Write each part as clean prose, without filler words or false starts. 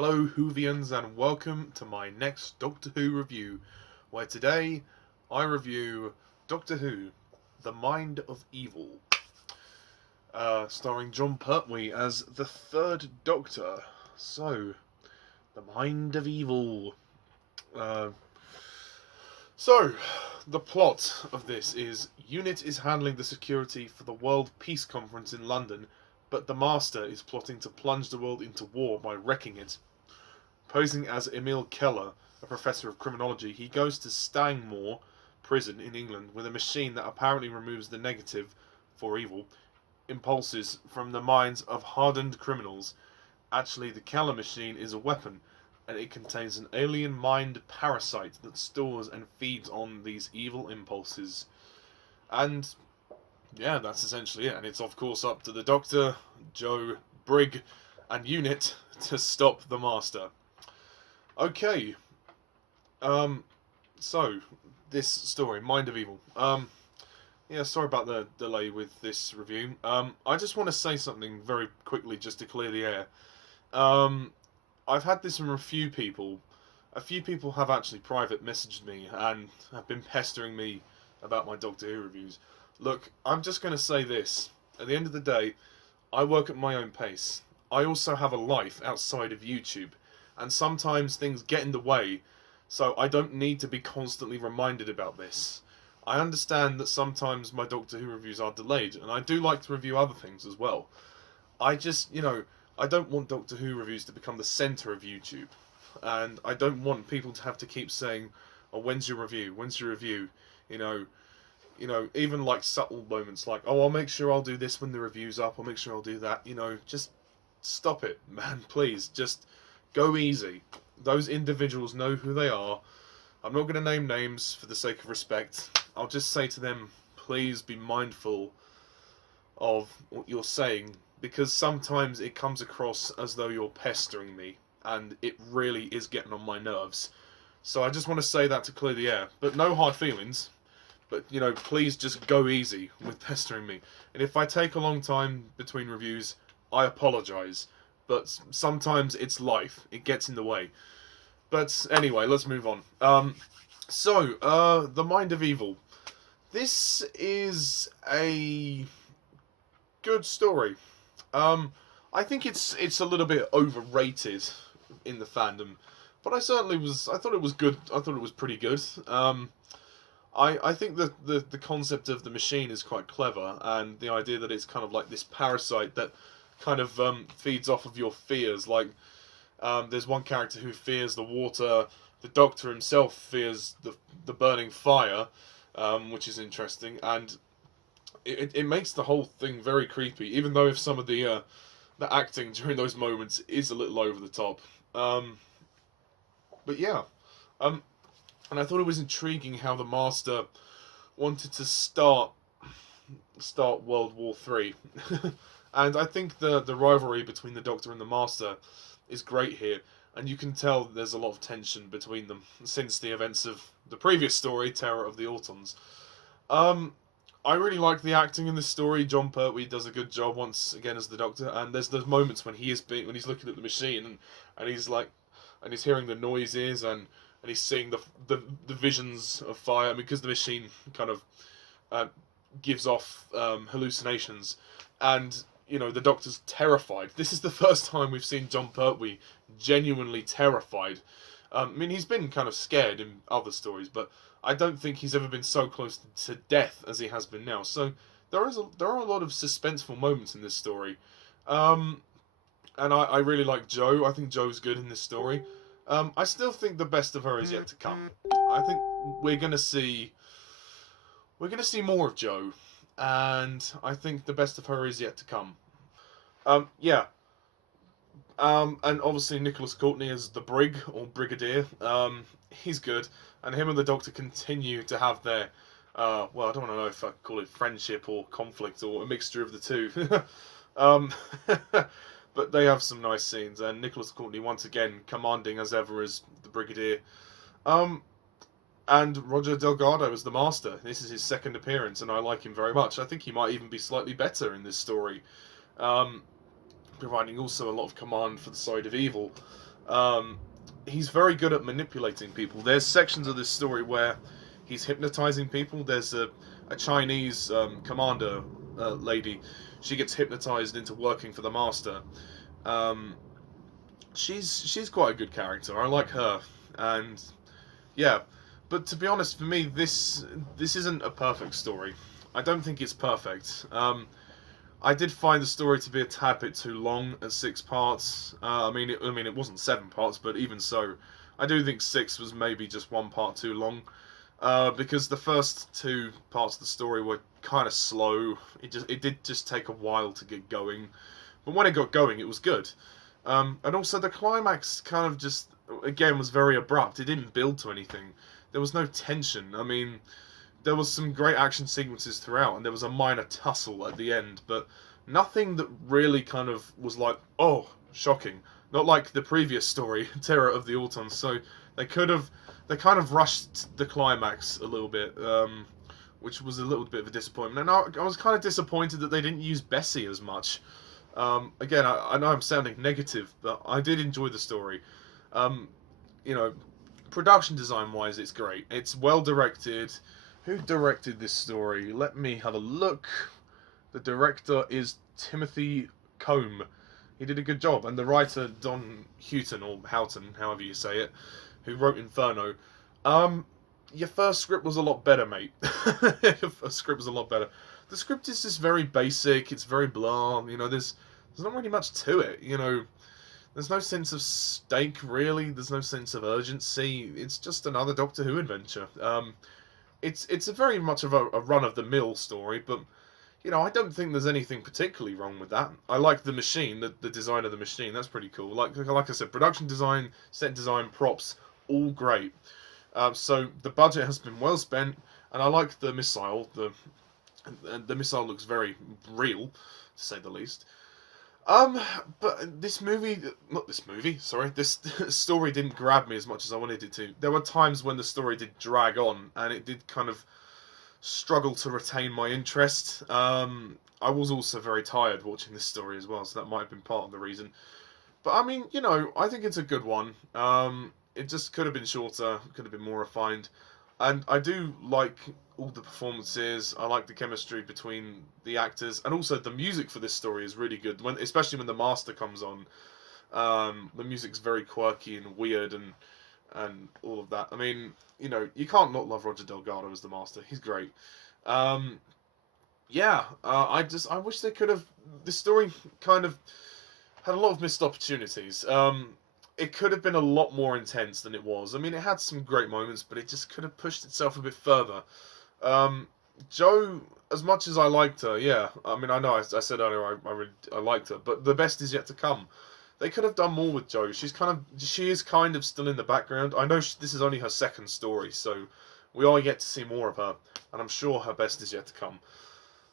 Hello Whovians and welcome to my next Doctor Who review, where today I review Doctor Who, The Mind of Evil, starring John Pertwee as the third Doctor. So, The Mind of Evil. Uh, the plot of this is UNIT is handling the security for the World Peace Conference in London, but the Master is plotting to plunge the world into war by wrecking it. Posing as Emil Keller, a professor of criminology, he goes to Stangmore prison in England with a machine that apparently removes the negative, for evil, impulses from the minds of hardened criminals. Actually, the Keller machine is a weapon, and it contains an alien mind parasite that stores and feeds on these evil impulses. And yeah, that's essentially it. And it's of course up to the Doctor, Joe, Brig, and UNIT to stop the Master. Okay, so this story, Mind of Evil. Yeah, sorry about the delay with this review. I just want to say something very quickly just to clear the air. I've had this from a few people. A few people have actually private messaged me and have been pestering me about my Doctor Who reviews. Look, I'm just going to say this. At the end of the day, I work at my own pace. I also have a life outside of YouTube. And sometimes things get in the way, so I don't need to be constantly reminded about this. I understand that sometimes my Doctor Who reviews are delayed, and I do like to review other things as well. I just, I don't want Doctor Who reviews to become the centre of YouTube. And I don't want people to have to keep saying, oh, when's your review? When's your review? Even like subtle moments like, oh, I'll make sure I'll do this when the review's up, I'll make sure I'll do that. Just stop it, man, please. Just go easy. Those individuals know who they are. I'm not going to name names for the sake of respect. I'll just say to them, please be mindful of what you're saying, because sometimes it comes across as though you're pestering me, and it really is getting on my nerves. So I just want to say that to clear the air. But no hard feelings. But, please just go easy with pestering me. And if I take a long time between reviews, I apologise. But sometimes it's life. It gets in the way. But anyway, let's move on. The Mind of Evil. This is a good story. I think it's a little bit overrated in the fandom. But I thought it was good. I thought it was pretty good. I think that the concept of the machine is quite clever. And the idea that it's kind of like this parasite that kind of feeds off of your fears. Like, there's one character who fears the water. The Doctor himself fears the burning fire, which is interesting, and it makes the whole thing very creepy. Even though if some of the acting during those moments is a little over the top, but yeah, and I thought it was intriguing how the Master wanted to start World War III. And I think the rivalry between the Doctor and the Master is great here. And you can tell there's a lot of tension between them since the events of the previous story, Terror of the Autons. I really like the acting in this story. John Pertwee does a good job once again as the Doctor. And there's those moments when he's looking at the machine and he's hearing the noises and he's seeing the visions of fire, because the machine kind of gives off hallucinations. And the Doctor's terrified. This is the first time we've seen John Pertwee genuinely terrified. I mean, he's been kind of scared in other stories, but I don't think he's ever been so close to death as he has been now. So there are a lot of suspenseful moments in this story. And I really like Jo. I think Jo's good in this story. I still think the best of her is yet to come. I think we're gonna see more of Jo. And I think the best of her is yet to come. Yeah. And obviously Nicholas Courtney as the Brig, or Brigadier. He's good. And him and the Doctor continue to have their, well, I don't know if I call it friendship or conflict or a mixture of the two. But they have some nice scenes. And Nicholas Courtney, once again, commanding as ever as the Brigadier. And Roger Delgado as the Master. This is his second appearance, and I like him very much. I think he might even be slightly better in this story, providing also a lot of command for the side of evil. Um, he's very good at manipulating people. There's sections of this story where he's hypnotizing people. There's a Chinese commander lady. She gets hypnotized into working for the master. Um, she's quite a good character. I like her, and yeah. But to be honest, for me, this isn't a perfect story. I don't think it's perfect. I did find the story to be a tad bit too long at 6 parts. I mean, it wasn't 7 parts, but even so, I do think 6 was maybe just 1 part too long. Because the first 2 parts of the story were kind of slow. It did just take a while to get going, but when it got going, it was good. And also the climax kind of just again was very abrupt. It didn't build to anything. There was no tension. I mean, there was some great action sequences throughout, and there was a minor tussle at the end, but nothing that really kind of was like, oh, shocking. Not like the previous story, Terror of the Autons. So they could have, they kind of rushed the climax a little bit, which was a little bit of a disappointment. And I was kind of disappointed that they didn't use Bessie as much. Again, I know I'm sounding negative, but I did enjoy the story. Um, you know, production design wise, it's great. It's well directed. Who directed this story? Let me have a look. The director is Timothy Combe. He did a good job. And the writer, Don Houghton, or Houghton, however you say it, who wrote Inferno. Your first script was a lot better, mate. Your first script was a lot better. The script is just very basic. It's very blah. You know, there's not really much to it. You know, there's no sense of stake, really. There's no sense of urgency. It's just another Doctor Who adventure. It's a very much of a run-of-the-mill story, but, you know, I don't think there's anything particularly wrong with that. I like the machine, the design of the machine. That's pretty cool. Like I said, production design, set design, props, all great. So the budget has been well spent, and I like the missile. The missile looks very real, to say the least. But this story didn't grab me as much as I wanted it to. There were times when the story did drag on, and it did kind of struggle to retain my interest. I was also very tired watching this story as well, so that might have been part of the reason. But I mean, you know, I think it's a good one. It just could have been shorter, could have been more refined. And I do like all the performances. I like the chemistry between the actors, and also the music for this story is really good. Especially when the Master comes on, the music's very quirky and weird, and all of that. I mean, you know, you can't not love Roger Delgado as the Master. He's great. Yeah, I wish they could have. This story kind of had a lot of missed opportunities. It could have been a lot more intense than it was. I mean, it had some great moments, but it just could have pushed itself a bit further. Jo, as much as I liked her, yeah. I mean, I know I said earlier I liked her, but the best is yet to come. They could have done more with Jo. She is kind of still in the background. I know this is only her second story, so we are yet to see more of her, and I'm sure her best is yet to come.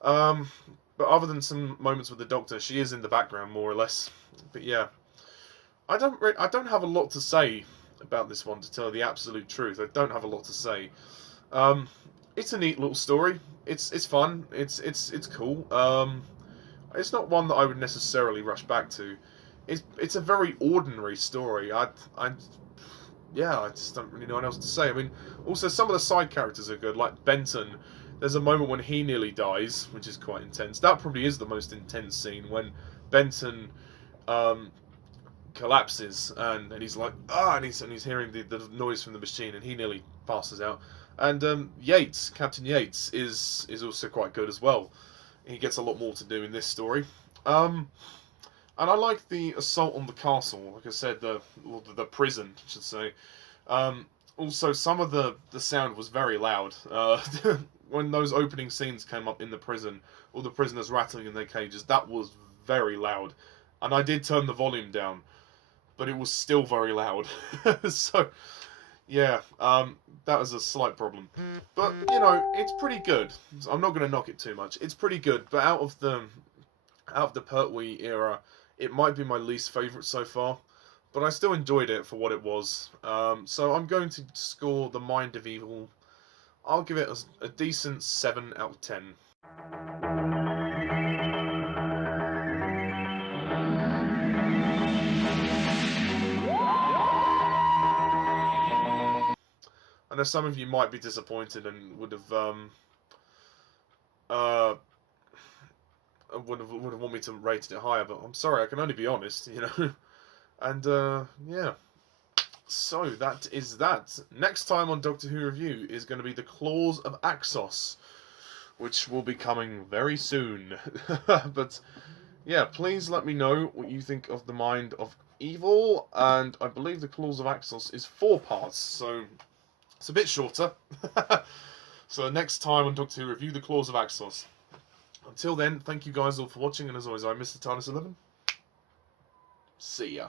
But other than some moments with the Doctor, she is in the background more or less. But yeah. I don't have a lot to say about this one, to tell you the absolute truth. I don't have a lot to say. It's a neat little story. It's fun. It's cool. It's not one that I would necessarily rush back to. It's a very ordinary story. I just don't really know what else to say. I mean, also some of the side characters are good, like Benton. There's a moment when he nearly dies, which is quite intense. That probably is the most intense scene, when Benton collapses, and he's like, and he's hearing the noise from the machine, and he nearly passes out. And Captain Yates is also quite good as well. He gets a lot more to do in this story. And I like the assault on the castle. Like I said, the prison, I should say. Also, some of the sound was very loud. When those opening scenes came up in the prison, all the prisoners rattling in their cages, that was very loud. And I did turn the volume down, but it was still very loud. So, yeah, that was a slight problem. But, you know, it's pretty good. I'm not going to knock it too much. It's pretty good, but out of the Pertwee era, it might be my least favourite so far. But I still enjoyed it for what it was. So I'm going to score The Mind of Evil. I'll give it a decent 7 out of 10. know some of you might be disappointed and would have would have wanted me to rate it higher, but I'm sorry, I can only be honest, you know. And yeah. So that is that. Next time on Doctor Who Review is going to be the Claws of Axos, which will be coming very soon. But yeah, please let me know what you think of the Mind of Evil, and I believe the Claws of Axos is 4 parts, so it's a bit shorter. So next time on Doctor Who Review, the Claws of Axos. Until then, thank you guys all for watching, and as always, I'm Mr. TARDIS11. See ya.